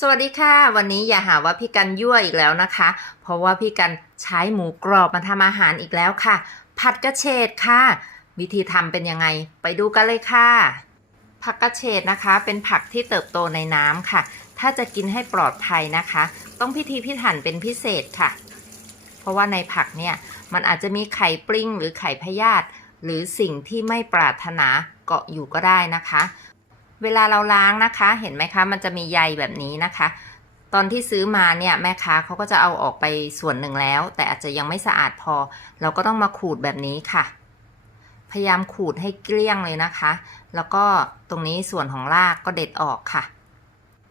สวัสดีค่ะ วันนี้อย่าหาว่าพี่กันยั่วอีกแล้วนะคะ เพราะว่าพี่กันใช้หมูกรอบมาทำอาหารอีกแล้วค่ะ ผัดกระเฉดค่ะ วิธีทำเป็นยังไง ไปดูกันเลยค่ะ ผักกระเฉดนะคะ เป็นผักที่เติบโตในน้ำค่ะ ถ้าจะกินให้ปลอดภัยนะคะ ต้องพิธีพิถันเป็นพิเศษค่ะ เพราะว่าในผักเนี่ยมันอาจจะมีไข่ปลิ้งหรือไข่พยาธิหรือสิ่งที่ไม่ปรารถนาเกาะอยู่ก็ได้นะคะ เวลาเราล้างนะคะ เห็นไหมคะ มันจะมีใยแบบนี้นะคะ ตอนที่ซื้อมาเนี่ยแม่ค้าเขาก็จะเอาออกไปส่วนหนึ่งแล้ว แต่อาจจะยังไม่สะอาดพอ เราก็ต้องมาขูดแบบนี้ค่ะ พยายามขูดให้เกลี้ยงเลยนะคะ แล้วก็ตรงนี้ส่วนของรากก็เด็ดออกค่ะ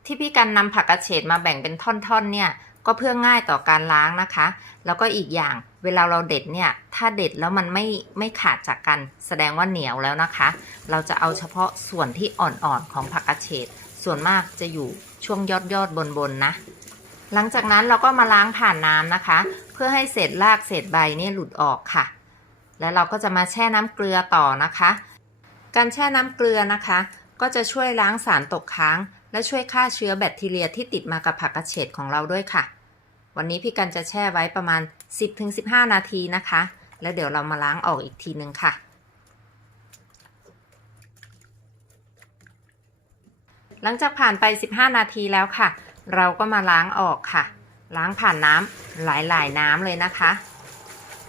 ที่พี่กันนำผักกระเฉดมาแบ่งเป็นท่อนๆเนี่ยก็เพื่อง่ายต่อการล้างนะคะ แล้วก็อีกอย่าง เวลาเราเด็ดเนี่ย ถ้าเด็ดแล้วมันไม่ไม่ขาดจากกัน แสดงว่าเหนียวแล้วนะคะ เราจะเอาเฉพาะส่วนที่อ่อนๆของผักกระเฉดส่วนมากจะอยู่ช่วงยอดยอดบนๆนะ หลังจากนั้นเราก็มาล้างผ่านน้ำนะคะ เพื่อให้เศษรากเศษใบเนี่ยหลุดออกค่ะ แล้วเราก็จะมาแช่น้ำเกลือต่อนะคะ การแช่น้ำเกลือนะคะ ก็จะช่วยล้างสารตกค้าง และช่วยฆ่าเชื้อแบคทีเรียที่ติดมากับผักกระเฉดของเราด้วยค่ะ วันนี้พี่กันจะแช่ไว้ประมาณ 10-15 นาทีนะคะ แล้วเดี๋ยวเรามาล้างออกอีกทีนึงค่ะ หลังจากผ่านไป 15 นาทีแล้วค่ะ เราก็มาล้างออกค่ะ ล้างผ่านน้ำหลายๆ น้ำเลยนะคะ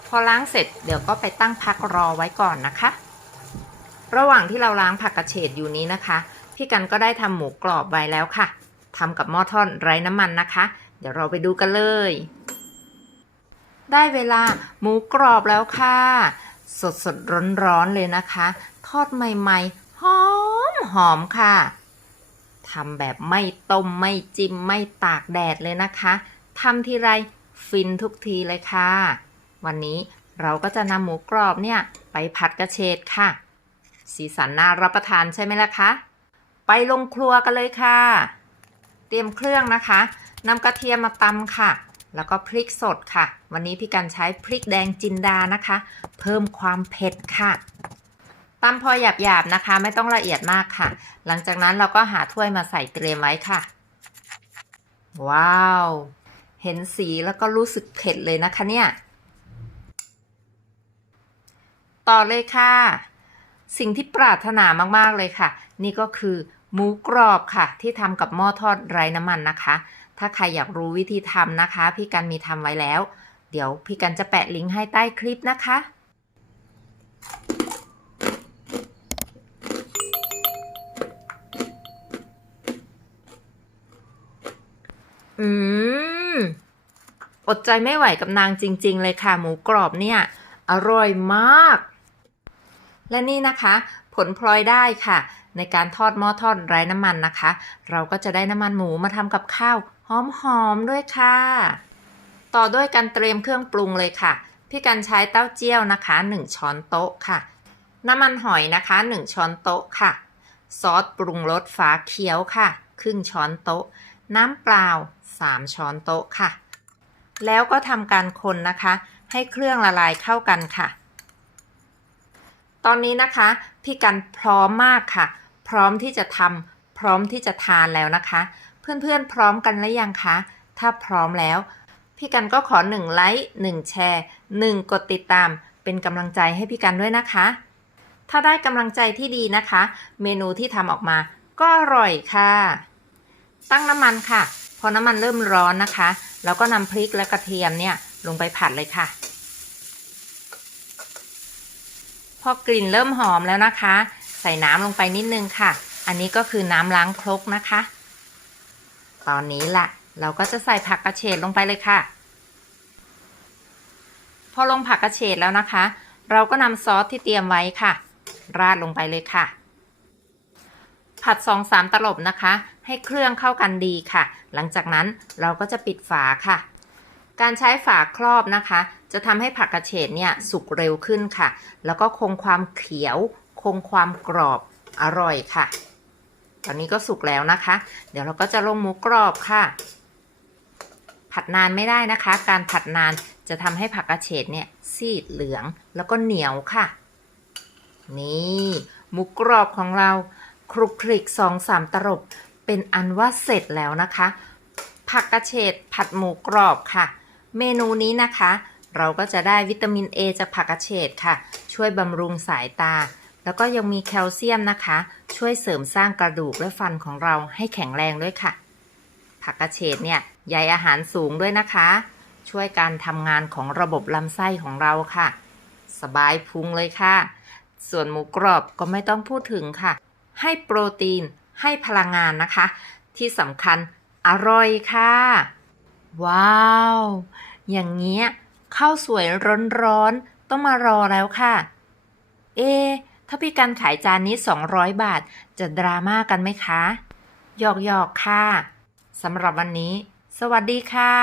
พอล้างเสร็จเดี๋ยวก็ไปตั้งพักรอไว้ก่อนนะคะ ระหว่างที่เราล้างผักกระเฉดอยู่นี้นะคะ พี่กันก็ได้ทำหมูกรอบไว้แล้วค่ะทำกับหม้อทอดไร้น้ำมันนะคะ เดี๋ยวเราไปดูกันเลย ได้เวลาหมูกรอบแล้วค่ะ สดสดร้อนร้อนๆเลยนะคะ ทอดใหม่ๆ หอมหอมค่ะทำแบบไม่ต้มไม่จิ้มไม่ตากแดดเลยนะคะทำทีไรฟินทุกทีเลยค่ะ วันนี้เราก็จะนำหมูกรอบเนี่ย ไปผัดกระเฉดค่ะ สีสันน่ารับประทานใช่ไหมล่ะคะ ไปลงครัวกันเลยค่ะ เตรียมเครื่องนะคะ นำกระเทียมมาตำค่ะ แล้วก็พริกสดค่ะ วันนี้พี่กันใช้พริกแดงจินดานะคะ เพิ่มความเผ็ดค่ะตำพอหยาบๆนะคะ ไม่ต้องละเอียดมากค่ะ หลังจากนั้นเราก็หาถ้วยมาใส่เตรียมไว้ค่ะ ว้าว เห็นสีแล้วก็รู้สึกเผ็ดเลยนะคะเนี่ย ต่อเลยค่ะ สิ่งที่ปรารถนามากๆเลยค่ะ นี่ก็คือ หมูกรอบค่ะ ที่ทำกับหม้อทอดไร้น้ำมันนะคะ ถ้าใครอยากรู้วิธีทำนะคะ พี่กันมีทำไว้แล้ว เดี๋ยวพี่กันจะแปะลิงก์ให้ใต้คลิปนะคะ อืม อดใจไม่ไหวกับนางจริง ๆ เลยค่ะ หมูกรอบเนี่ย อร่อยมาก และนี่นะคะ ผลพลอยได้ค่ะ ในการทอดหม้อทอดไร้น้ำมันนะคะ เราก็จะได้น้ำมันหมูมาทำกับข้าวหอมๆด้วยค่ะ ต่อด้วยการเตรียมเครื่องปรุงเลยค่ะ พี่กันใช้เต้าเจี้ยวนะคะ 1 ช้อนโต๊ะค่ะ น้ำมันหอยนะคะ 1 ช้อนโต๊ะค่ะ ซอสปรุงรสฝาเขียวค่ะ ครึ่งช้อนโต๊ะ น้ำเปล่า 3 ช้อนโต๊ะค่ะ แล้วก็ทำการคนนะคะ ให้เครื่องละลายเข้ากันค่ะ ตอนนี้นะคะ พี่กันพร้อมมากค่ะ พร้อมที่จะทำพร้อมที่จะทานแล้วนะคะ เพื่อนๆพร้อมกันหรือยังคะ ถ้าพร้อมแล้ว พี่กันก็ขอ1ไลค์1แชร์1กดติดตาม เป็นกำลังใจให้พี่กันด้วยนะคะ ถ้าได้กำลังใจที่ดีนะคะ เมนูที่ทำออกมา ก็อร่อยค่ะ ตั้งน้ำมันค่ะ พอน้ำมันเริ่มร้อนนะคะเราก็นำพริกและกระเทียมเนี่ยลงไปผัดเลยค่ะพอกลิ่นเริ่มหอมแล้วนะคะ ใส่น้ำลงไปนิดนึงค่ะ อันนี้ก็คือน้ำล้างครกนะคะ ตอนนี้ล่ะเราก็จะใส่ผักกระเฉดลงไปเลยค่ะ พอลงผักกระเฉดแล้วนะคะ เราก็นำซอสที่เตรียมไว้ค่ะ ราดลงไปเลยค่ะ ผัดสองสามตลบนะคะ ให้เครื่องเข้ากันดีค่ะ หลังจากนั้นเราก็จะปิดฝาค่ะ การใช้ฝาครอบนะคะ จะทำให้ผักกระเฉดเนี่ยสุกเร็วขึ้นค่ะ แล้วก็คงความเขียว คงความกรอบอร่อยค่ะ ตอนนี้ก็สุกแล้วนะคะ เดี๋ยวเราก็จะลงหมูกรอบค่ะ ผัดนานไม่ได้นะคะ การผัดนานจะทำให้ผักกระเฉดเนี่ยซีดเหลืองแล้วก็เหนียวค่ะ นี่หมูกรอบของเราคลุกคลิกสองสามตลบเป็นอันว่าเสร็จแล้วนะคะ ผักกระเฉดผัดหมูกรอบค่ะ เมนูนี้นะคะ เราก็จะได้วิตามิน A จากผักกระเฉดค่ะ ช่วยบำรุงสายตา แล้วก็ยังมีแคลเซียมนะคะ ช่วยเสริมสร้างกระดูกและฟันของเราให้แข็งแรงด้วยค่ะ ผักกระเฉดเนี่ยใยอาหารสูงด้วยนะคะ ช่วยการทำงานของระบบลำไส้ของเราค่ะ สบายพุงเลยค่ะ ส่วนหมูกรอบก็ไม่ต้องพูดถึงค่ะ ให้โปรตีนให้พลังงานนะคะ ที่สำคัญอร่อยค่ะ ว้าว อย่างเงี้ยข้าวสวยร้อนๆต้องมารอแล้วค่ะ เอ ถ้าพี่กันขายจานนี้ 200 บาท จะดราม่ากันไหมคะหยอกๆค่ะสำหรับวันนี้ สวัสดีค่ะ